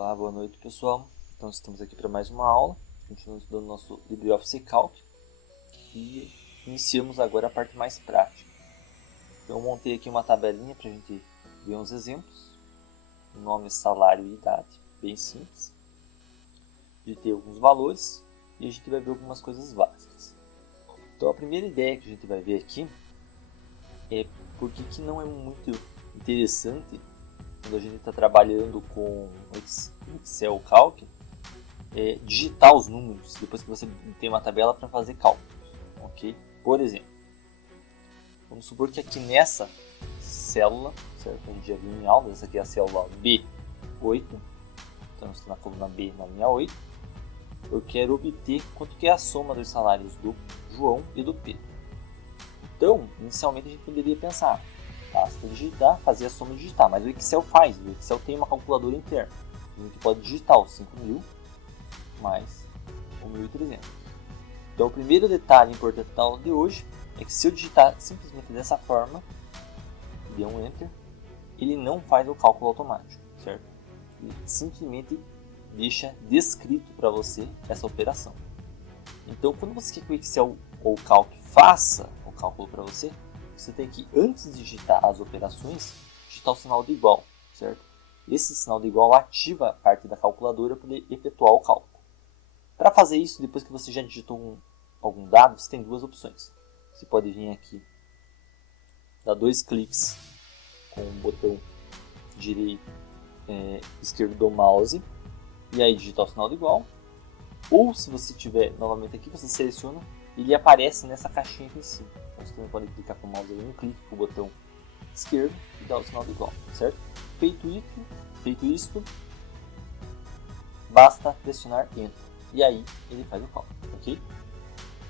Olá, boa noite pessoal. Então estamos aqui para mais uma aula, continuamos estudando nosso LibreOffice Calc e iniciamos agora a parte mais prática. Então eu montei aqui uma tabelinha para a gente ver uns exemplos, nome, salário e idade, bem simples. Digitei alguns valores e a gente vai ver algumas coisas básicas. Então a primeira ideia que a gente vai ver aqui é por que não é muito interessante quando a gente está trabalhando com Excel Calc, digitar os números depois que você tem uma tabela para fazer cálculos, ok? Por exemplo, vamos supor que aqui nessa célula, certo? A gente já viu em aula, essa aqui é a célula B8, então estou na coluna B na linha 8, eu quero obter quanto que é a soma dos salários do João e do Pedro. Então, inicialmente a gente poderia pensar, basta digitar, fazer a soma e digitar, mas o Excel faz, o Excel tem uma calculadora interna. A gente pode digitar os 5.000 mais 1.300. Então o primeiro detalhe importante da aula de hoje é que se eu digitar simplesmente dessa forma, dê um Enter, ele não faz o cálculo automático, certo? Ele simplesmente deixa descrito para você essa operação. Então quando você quer que o Excel ou o Calc faça o cálculo para você, você tem que, antes de digitar as operações, digitar o sinal de igual, certo? Esse sinal de igual ativa a parte da calculadora para poder efetuar o cálculo. Para fazer isso, depois que você já digitou algum dado, você tem duas opções. Você pode vir aqui, dar 2 cliques com o botão esquerdo do mouse e aí digitar o sinal de igual. Ou se você tiver novamente aqui, você seleciona e ele aparece nessa caixinha aqui em cima. Então você também pode clicar com o mouse em um clique com o botão esquerdo e dar o sinal de igual, certo? Feito isto, basta pressionar Enter e aí ele faz o cálculo, ok?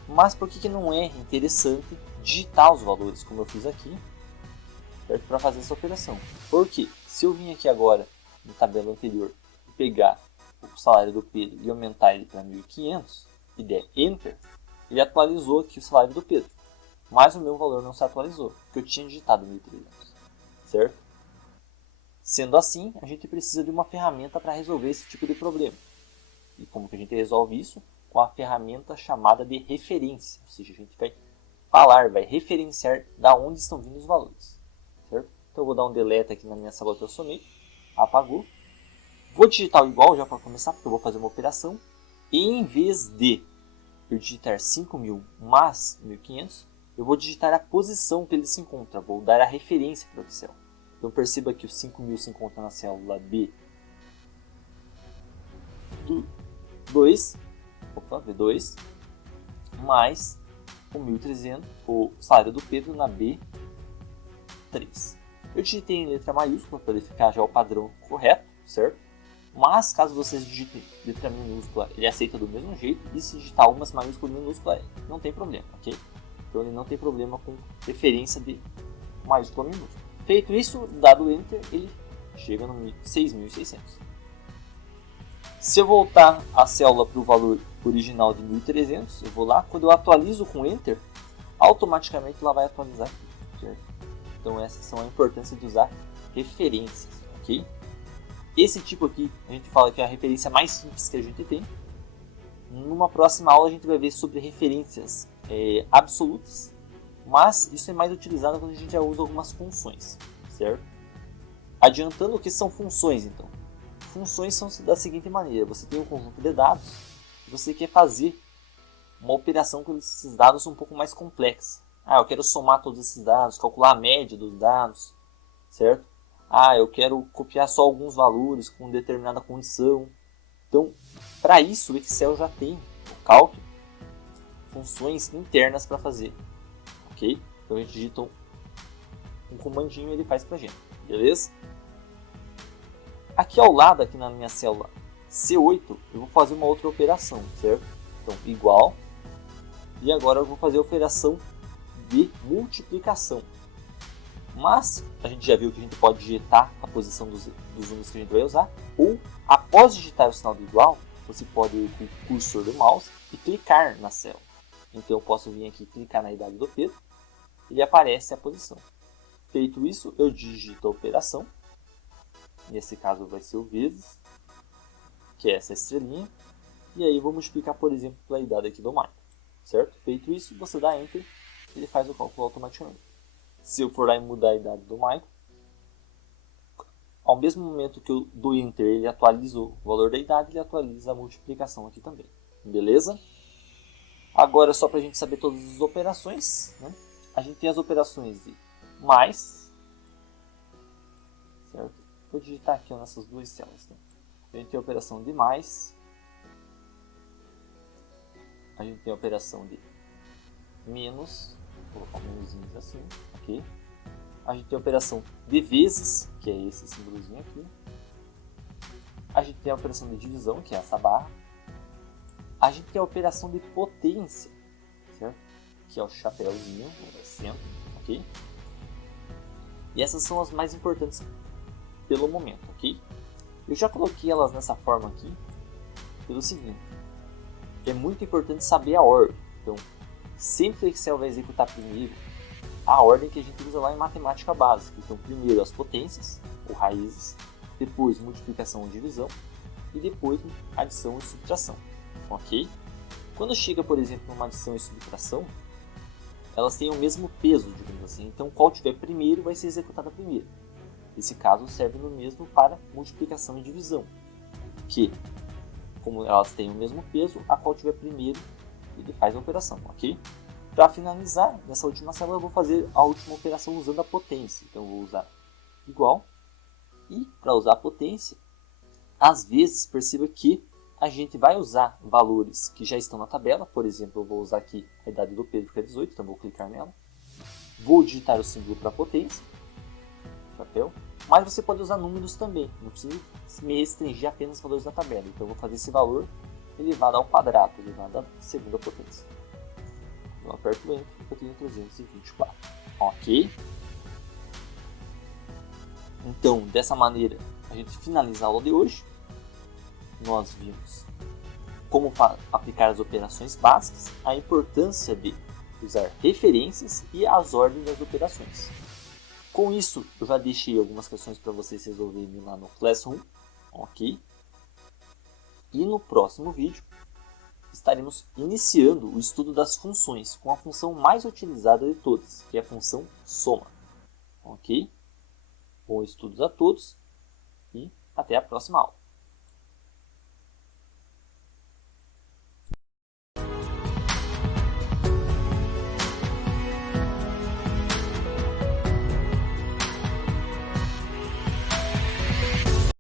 Mas por que não é interessante digitar os valores como eu fiz aqui, certo? Para fazer essa operação? Porque se eu vim aqui agora na tabela anterior e pegar o salário do Pedro e aumentar ele para 1.500 e der Enter, ele atualizou aqui o salário do Pedro. Mas o meu valor não se atualizou, porque eu tinha digitado 1.300, certo? Sendo assim, a gente precisa de uma ferramenta para resolver esse tipo de problema. E como que a gente resolve isso? Com a ferramenta chamada de referência, ou seja, a gente vai referenciar da onde estão vindo os valores, certo? Então eu vou dar um delete aqui na minha célula que eu somei, apagou. Vou digitar o igual já para começar, porque eu vou fazer uma operação. E em vez de eu digitar 5.000 mais 1.500, eu vou digitar a posição que ele se encontra, vou dar a referência para o Excel. Então perceba que o 5.000 se encontra na célula B2, mais o 1.300, o salário do Pedro na B3. Eu digitei em letra maiúscula para verificar já o padrão correto, certo? Mas caso vocês digitem letra minúscula, ele aceita do mesmo jeito, e se digitar algumas maiúsculas e minúscula, não tem problema, ok? Então ele não tem problema com referência de maiúscula ou minúscula. Feito isso, dado Enter, ele chega no 6.600. Se eu voltar a célula para o valor original de 1.300, eu vou lá, quando eu atualizo com Enter, automaticamente ela vai atualizar aqui, certo? Então essas são a importância de usar referências, ok? Esse tipo aqui, a gente fala que é a referência mais simples que a gente tem. Numa próxima aula a gente vai ver sobre referências absolutas, mas isso é mais utilizado quando a gente já usa algumas funções, certo? Adiantando o que são funções, então. Funções são da seguinte maneira: você tem um conjunto de dados e você quer fazer uma operação com esses dados um pouco mais complexa. Eu quero somar todos esses dados, calcular a média dos dados, certo? Eu quero copiar só alguns valores com determinada condição. Então, para isso o Excel já tem, o Calc, funções internas para fazer, ok? Então a gente digita um comandinho e ele faz para a gente, beleza? Aqui ao lado, aqui na minha célula C8, eu vou fazer uma outra operação, certo? Então, igual. E agora eu vou fazer a operação de multiplicação. Mas a gente já viu que a gente pode digitar a posição dos números que a gente vai usar. Ou, após digitar o sinal do igual, você pode ir com o cursor do mouse e clicar na célula. Então eu posso vir aqui e clicar na idade do Pedro. E aparece a posição. Feito isso, eu digito a operação. Nesse caso vai ser o vezes que é essa estrelinha, e aí vou multiplicar, por exemplo, pela idade aqui do Michael, certo? Feito isso, você dá Enter, ele faz o cálculo automaticamente. Se eu for lá e mudar a idade do Michael, ao mesmo momento que eu dou Enter, ele atualiza o valor da idade, ele atualiza a multiplicação aqui também, beleza? Agora, só para a gente saber todas as operações, né? A gente tem as operações de mais, certo? Vou digitar aqui nessas duas células. Né? A gente tem a operação de mais, a gente tem a operação de menos, vou colocar um menuzinho assim, ok? A gente tem a operação de vezes, que é esse símbolozinho aqui. A gente tem a operação de divisão, que é essa barra. A gente tem a operação de potência, certo? Que é o chapéuzinho, o acento, ok? E essas são as mais importantes pelo momento, ok? Eu já coloquei elas nessa forma aqui pelo seguinte: é muito importante saber a ordem. Então, sempre que o Excel vai executar primeiro a ordem que a gente usa lá em matemática básica. Então, primeiro as potências, ou raízes, depois multiplicação ou divisão, e depois adição e subtração, ok? Quando chega, por exemplo, numa adição e subtração, elas têm o mesmo peso, digamos assim. Então, qual tiver primeiro vai ser executada primeiro. Esse caso serve no mesmo para multiplicação e divisão, que, como elas têm o mesmo peso, a qual tiver primeiro, ele faz a operação, ok? Para finalizar, nessa última célula eu vou fazer a última operação usando a potência. Então, eu vou usar igual. E, para usar a potência, às vezes, perceba que a gente vai usar valores que já estão na tabela. Por exemplo, eu vou usar aqui a idade do Pedro, que é 18, então vou clicar nela. Vou digitar o símbolo para potência, chapéu. Mas você pode usar números também, não preciso me restringir apenas aos valores da tabela. Então, eu vou fazer esse valor elevado ao quadrado, elevado à segunda potência. Eu aperto o Enter, eu tenho 324. Ok? Então, dessa maneira, a gente finaliza a aula de hoje. Nós vimos como aplicar as operações básicas, a importância de usar referências e as ordens das operações. Com isso, eu já deixei algumas questões para vocês resolverem lá no Classroom, ok? E no próximo vídeo, estaremos iniciando o estudo das funções com a função mais utilizada de todas, que é a função soma, ok? Bons estudos a todos e até a próxima aula.